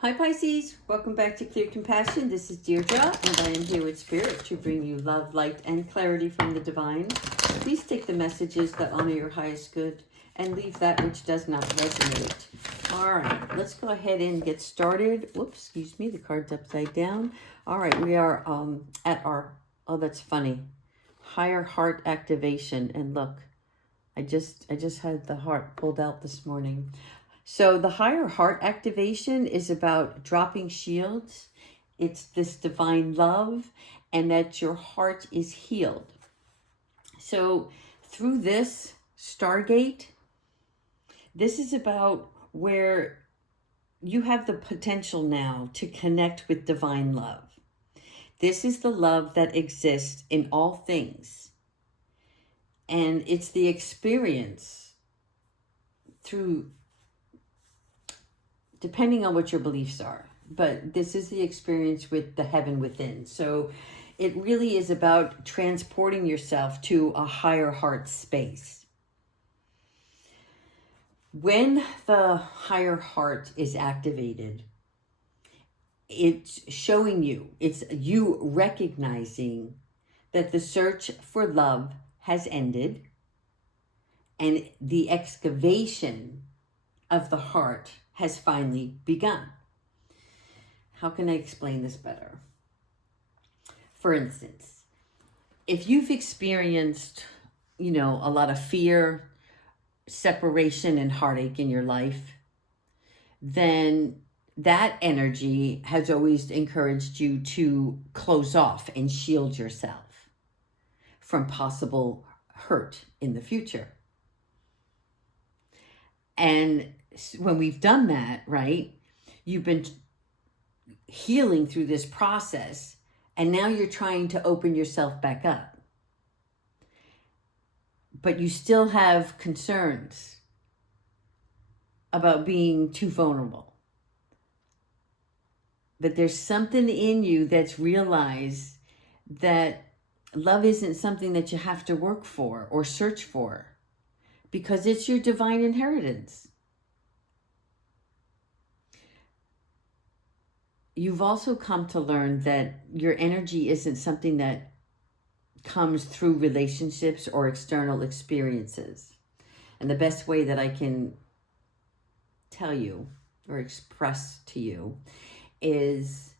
Hi Pisces, welcome back to Clear Compassion. This is Deirdre and I am here with Spirit to bring you love, light, and clarity from the divine. Please take the messages that honor your highest good and leave that which does not resonate. All right, let's go ahead and get started. Whoops, excuse me, the card's upside down. All right, we are at our, oh that's funny, higher heart activation. And look, I just had the heart pulled out this morning. So the higher heart activation is about dropping shields. It's this divine love and that your heart is healed. So through this Stargate, this is about where you have the potential now to connect with divine love. This is the love that exists in all things. And it's the experience through, depending on what your beliefs are, but this is the experience with the heaven within. So it really is about transporting yourself to a higher heart space. When the higher heart is activated, it's showing you, it's you recognizing that the search for love has ended and the excavation of the heart has finally begun. How can I explain this better? For instance, if you've experienced, a lot of fear, separation, and heartache in your life, then that energy has always encouraged you to close off and shield yourself from possible hurt in the future. And when we've done that, right, you've been healing through this process, and now you're trying to open yourself back up. But you still have concerns about being too vulnerable. But there's something in you that's realized that love isn't something that you have to work for or search for, because it's your divine inheritance. You've also come to learn that your energy isn't something that comes through relationships or external experiences. And the best way that I can tell you or express to you is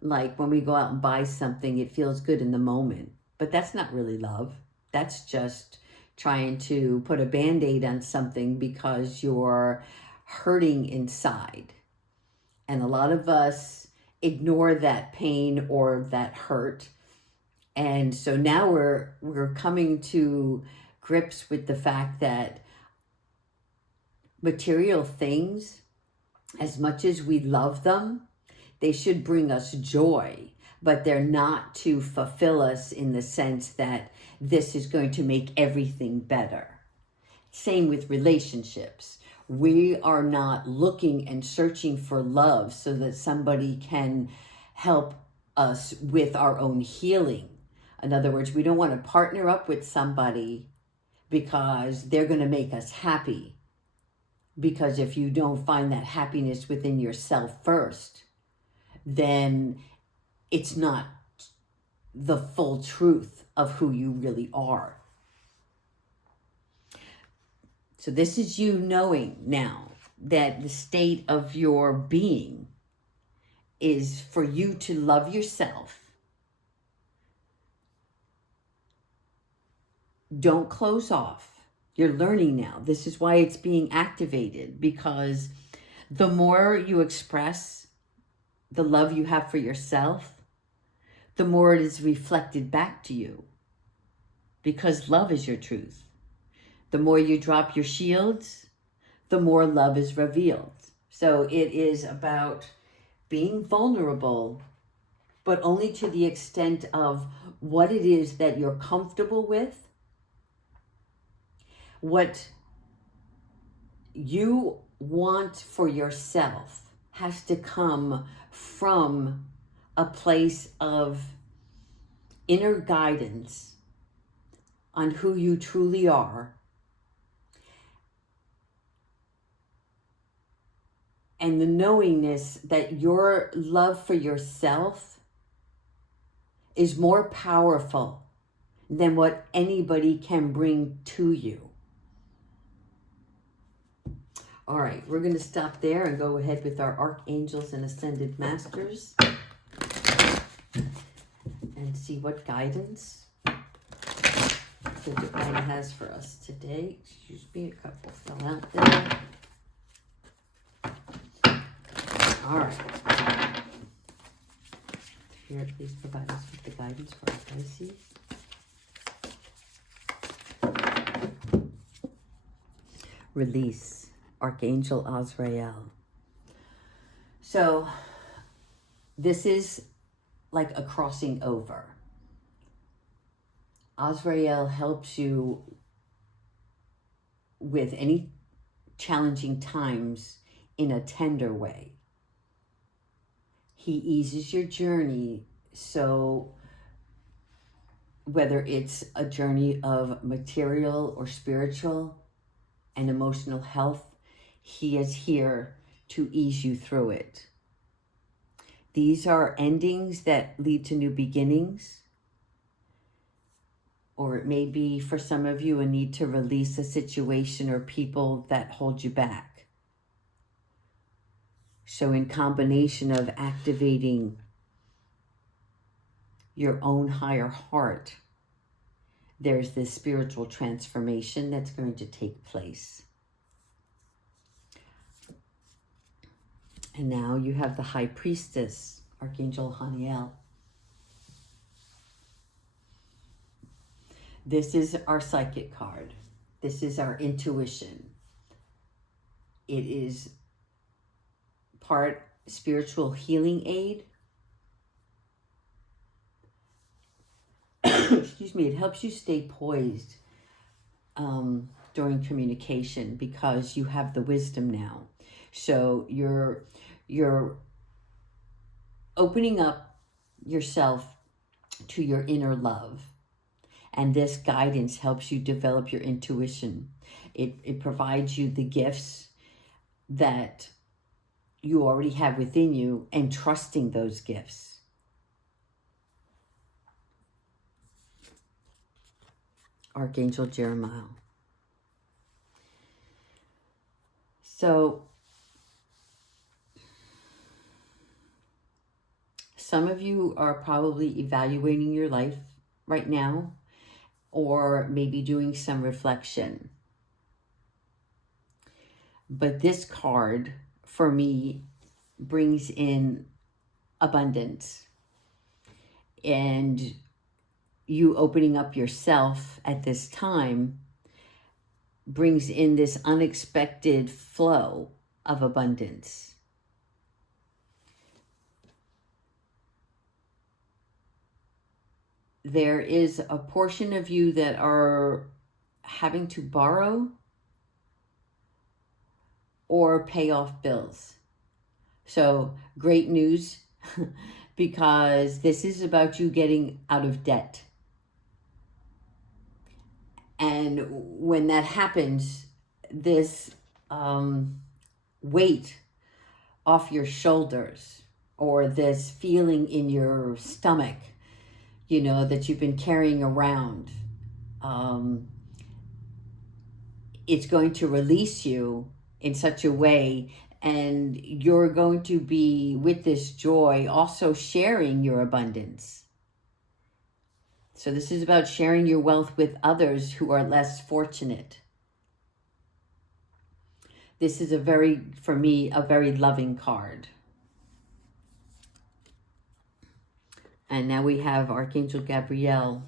like when we go out and buy something, it feels good in the moment, but that's not really love. That's just trying to put a Band-Aid on something because you're hurting inside. And a lot of us ignore that pain or that hurt. And so now we're coming to grips with the fact that material things, as much as we love them, they should bring us joy, but they're not to fulfill us in the sense that this is going to make everything better. Same with relationships. We are not looking and searching for love so that somebody can help us with our own healing. In other words, we don't want to partner up with somebody because they're going to make us happy. Because if you don't find that happiness within yourself first, then it's not the full truth of who you really are. So this is you knowing now that the state of your being is for you to love yourself. Don't close off. You're learning now. This is why it's being activated, because the more you express the love you have for yourself, the more it is reflected back to you, because love is your truth. The more you drop your shields, the more love is revealed. So it is about being vulnerable, but only to the extent of what it is that you're comfortable with. What you want for yourself has to come from a place of inner guidance on who you truly are, . and the knowingness that your love for yourself is more powerful than what anybody can bring to you. All right, we're going to stop there and go ahead with our archangels and ascended masters and see what guidance the divine has for us today. Excuse me, a couple fell out there. All right. Spirit, please provide us with the guidance for our Pisces. Release, Archangel Azrael. So this is like a crossing over. Azrael helps you with any challenging times in a tender way. He eases your journey, so whether it's a journey of material or spiritual and emotional health, he is here to ease you through it. These are endings that lead to new beginnings, or it may be for some of you a need to release a situation or people that hold you back. So in combination of activating your own higher heart, there's this spiritual transformation that's going to take place. And now you have the High Priestess, Archangel Haniel. This is our psychic card. This is our intuition. It is part spiritual healing aid. Excuse me, it helps you stay poised during communication because you have the wisdom now. So you're opening up yourself to your inner love. And this guidance helps you develop your intuition. It provides you the gifts that you already have within you and trusting those gifts. Archangel Jeremiah. So some of you are probably evaluating your life right now, or maybe doing some reflection. But this card, for me, brings in abundance. And you opening up yourself at this time brings in this unexpected flow of abundance. There is a portion of you that are having to borrow or pay off bills. So great news, because this is about you getting out of debt. And when that happens, this weight off your shoulders, or this feeling in your stomach, you know, that you've been carrying around, it's going to release you in such a way, and you're going to be, with this joy, also sharing your abundance. So this is about sharing your wealth with others who are less fortunate. This is for me, a very loving card. And now we have Archangel Gabriel,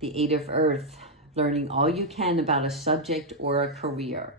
the Eight of Earth, learning all you can about a subject or a career.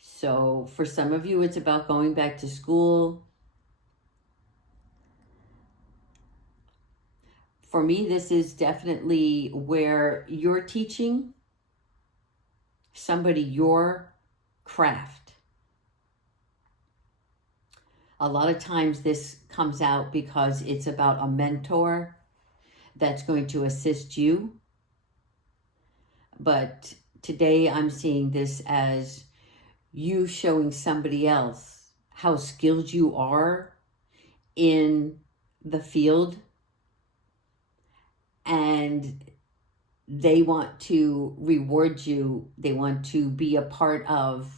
So for some of you, it's about going back to school. For me, this is definitely where you're teaching somebody your craft. A lot of times this comes out because it's about a mentor that's going to assist you. But today I'm seeing this as you showing somebody else how skilled you are in the field, and they want to reward you. They want to be a part of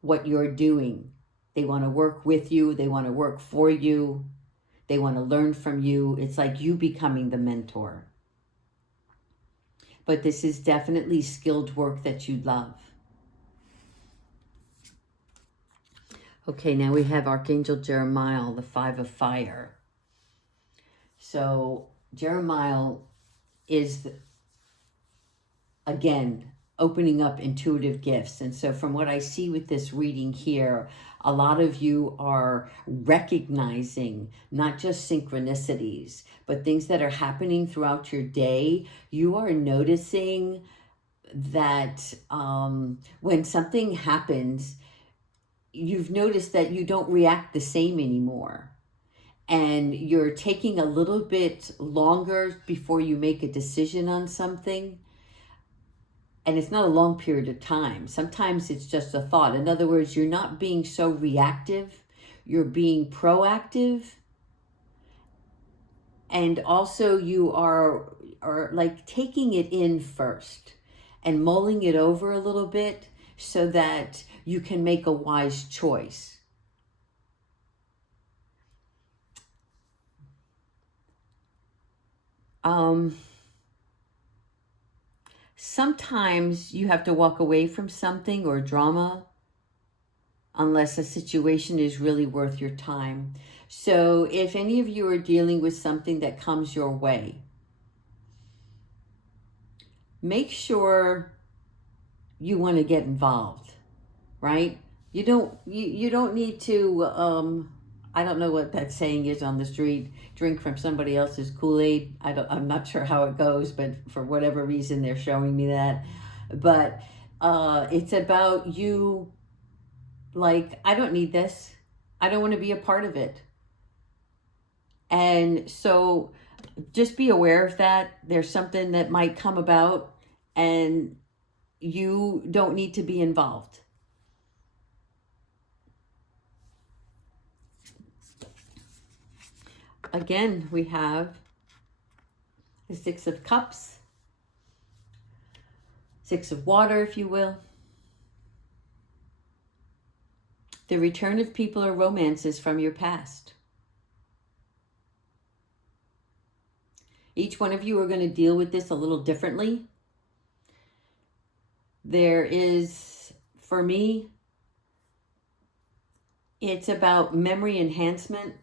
what you're doing. They want to work with you. They want to work for you. They want to learn from you. It's like you becoming the mentor. But this is definitely skilled work that you love. Okay, now we have Archangel Jeremiah, the 5 of fire. So Jeremiah is, again, opening up intuitive gifts. And so from what I see with this reading here, a lot of you are recognizing not just synchronicities, but things that are happening throughout your day. You are noticing that when something happens, you've noticed that you don't react the same anymore. And you're taking a little bit longer before you make a decision on something. And it's not a long period of time. Sometimes it's just a thought. In other words, you're not being so reactive. You're being proactive. And also you are like taking it in first and mulling it over a little bit so that you can make a wise choice. Sometimes you have to walk away from something or drama unless a situation is really worth your time. So if any of you are dealing with something that comes your way, make sure you want to get involved, right? You don't need to, I don't know what that saying is on the street, drink from somebody else's Kool-Aid. I'm not sure how it goes, but for whatever reason, they're showing me that. But it's about you, like, I don't need this. I don't want to be a part of it. And so just be aware of that. There's something that might come about and you don't need to be involved. Again, we have the 6 of Cups, 6 of Water, if you will. The return of people or romances from your past. Each one of you are going to deal with this a little differently. There is, for me, it's about memory enhancement.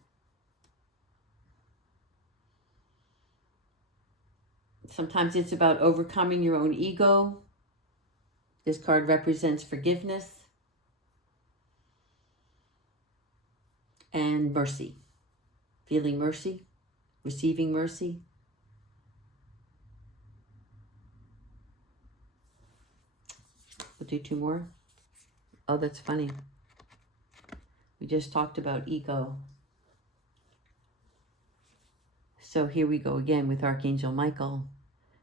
Sometimes it's about overcoming your own ego. This card represents forgiveness and mercy. Feeling mercy, receiving mercy. We'll do 2 more. Oh, that's funny. We just talked about ego. So here we go again with Archangel Michael.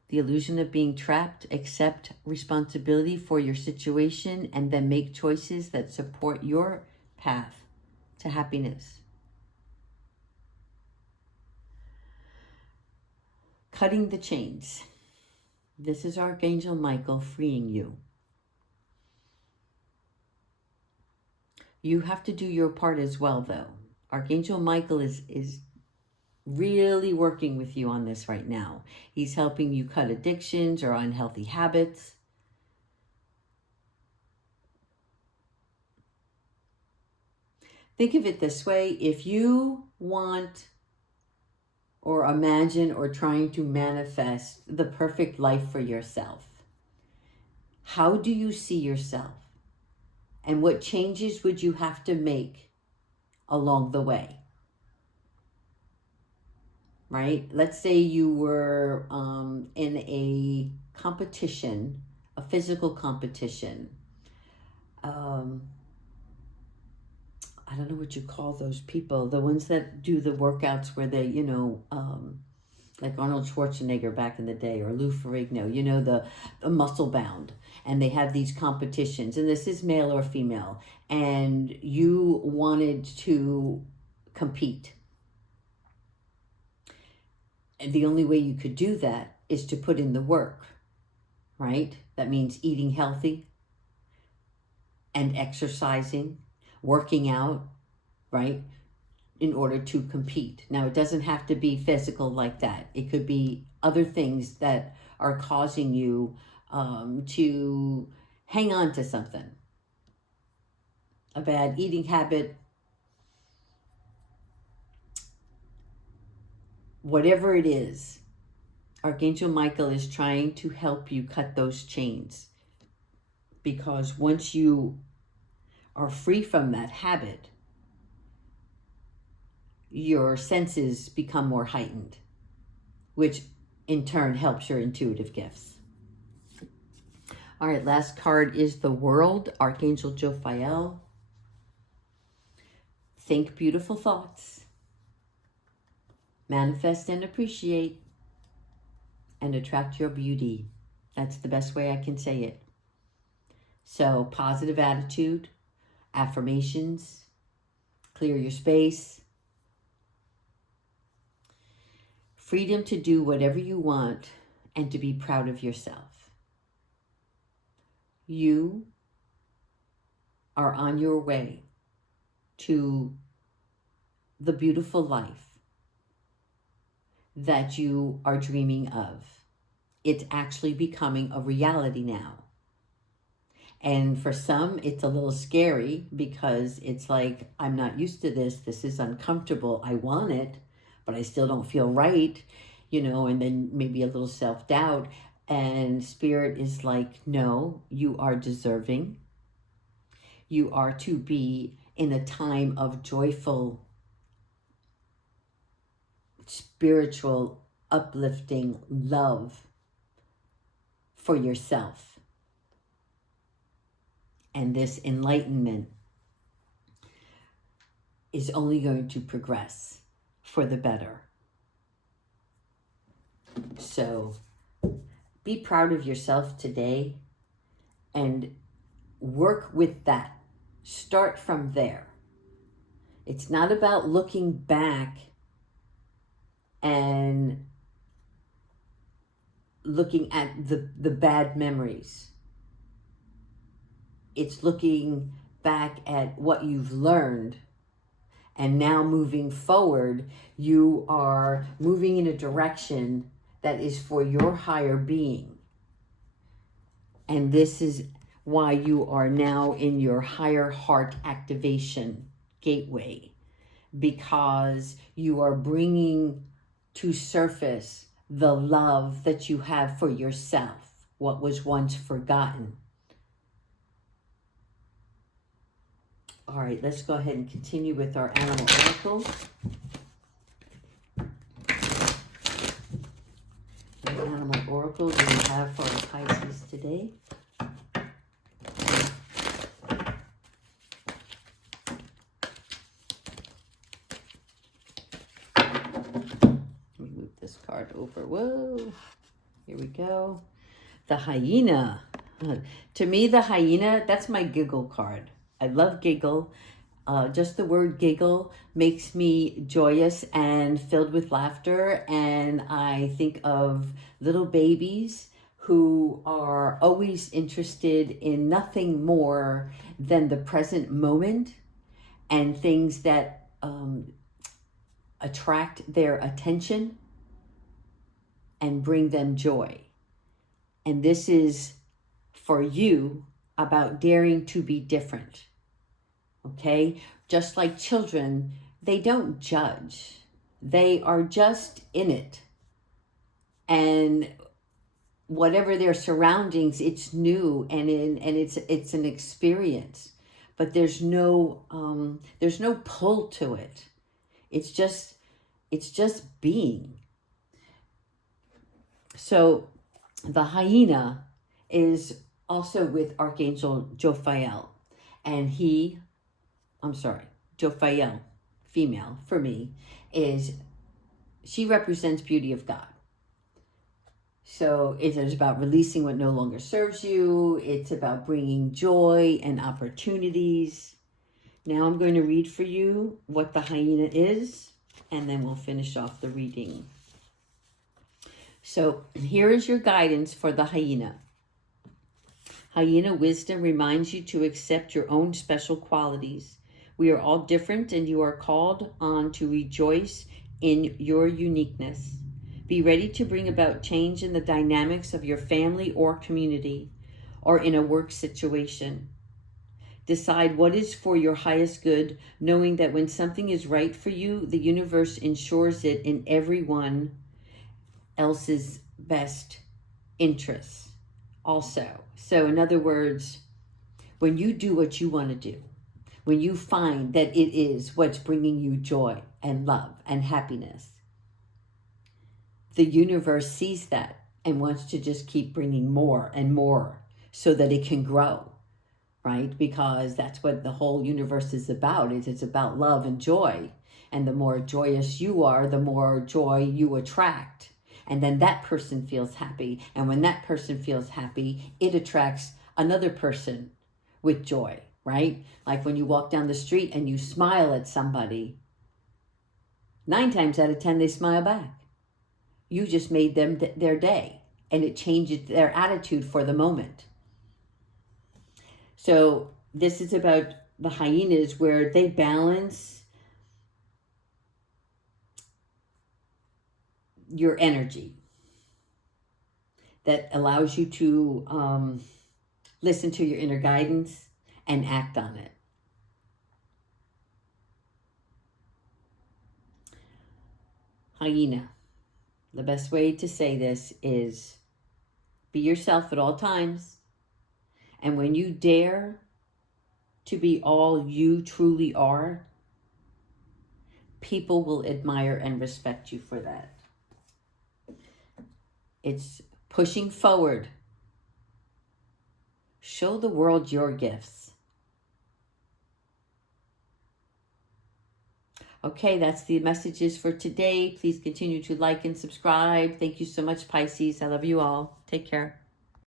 The illusion of being trapped. Accept responsibility for your situation and then make choices that support your path to happiness. Cutting the chains. This is Archangel Michael freeing you. You have to do your part as well, though. Archangel Michael is really working with you on this right now. He's helping you cut addictions or unhealthy habits. Think of it this way. If you want or imagine or trying to manifest the perfect life for yourself, how do you see yourself? And what changes would you have to make along the way? Right? Let's say you were in a competition, a physical competition. I don't know what you call those people, the ones that do the workouts where they, like Arnold Schwarzenegger back in the day, or Lou Ferrigno, you know, the muscle bound. And they have these competitions, and this is male or female, and you wanted to compete. And the only way you could do that is to put in the work, right? That means eating healthy and exercising, working out, right? In order to compete. Now, it doesn't have to be physical like that. It could be other things that are causing you to hang on to something. A bad eating habit, whatever it is, Archangel Michael is trying to help you cut those chains. Because once you are free from that habit, your senses become more heightened, which in turn helps your intuitive gifts. All right, last card is the World, Archangel Jophiel. Think beautiful thoughts. Manifest and appreciate. And attract your beauty. That's the best way I can say it. So, positive attitude, affirmations, clear your space. Freedom to do whatever you want and to be proud of yourself. You are on your way to the beautiful life that you are dreaming of. It's actually becoming a reality now. And for some, it's a little scary because it's like, I'm not used to this. This is uncomfortable. I want it, but I still don't feel right, you know, and then maybe a little self-doubt. And Spirit is like, no, you are deserving. You are to be in a time of joyful, spiritual, uplifting love for yourself. And this enlightenment is only going to progress for the better. So be proud of yourself today and work with that. Start from there. It's not about looking back and looking at the bad memories. It's looking back at what you've learned, and now moving forward, you are moving in a direction that is for your higher being. And this is why you are now in your higher heart activation gateway, because you are bringing to surface the love that you have for yourself, what was once forgotten. All right, let's go ahead and continue with our animal oracles. What animal oracles do we have for our Pisces today? Let me move this card over. Whoa, here we go. The hyena. To me, the hyena, that's my giggle card. I love giggle. Just the word giggle makes me joyous and filled with laughter. And I think of little babies who are always interested in nothing more than the present moment and things that attract their attention and bring them joy. And this is for you about daring to be different. Okay? Just like children, they don't judge. They are just in it. And whatever their surroundings, it's new and it's an experience. But there's no pull to it. It's just being. So the hyena is also with Archangel Jophiel, and Jophiel, female, for me, she represents beauty of God. So it is about releasing what no longer serves you. It's about bringing joy and opportunities. Now I'm going to read for you what the hyena is, and then we'll finish off the reading. So here is your guidance for the hyena. Hyena wisdom reminds you to accept your own special qualities. We are all different, and you are called on to rejoice in your uniqueness. Be ready to bring about change in the dynamics of your family or community, or in a work situation. Decide what is for your highest good, knowing that when something is right for you, the universe ensures it in everyone else's best interests also. So in other words, when you do what you want to do, when you find that it is what's bringing you joy and love and happiness, the universe sees that and wants to just keep bringing more and more so that it can grow, right? Because that's what the whole universe is about. It's about love and joy. And the more joyous you are, the more joy you attract. And then that person feels happy. And when that person feels happy, it attracts another person with joy, right? Like when you walk down the street and you smile at somebody, 9 times out of 10, they smile back. You just made them their day, and it changes their attitude for the moment. So this is about the hyenas, where they balance your energy. That allows you to listen to your inner guidance and act on it. Hyena. The best way to say this is be yourself at all times. And when you dare to be all you truly are, people will admire and respect you for that. It's pushing forward. Show the world your gifts. Okay, that's the messages for today. Please continue to like and subscribe. Thank you so much, Pisces. I love you all. Take care.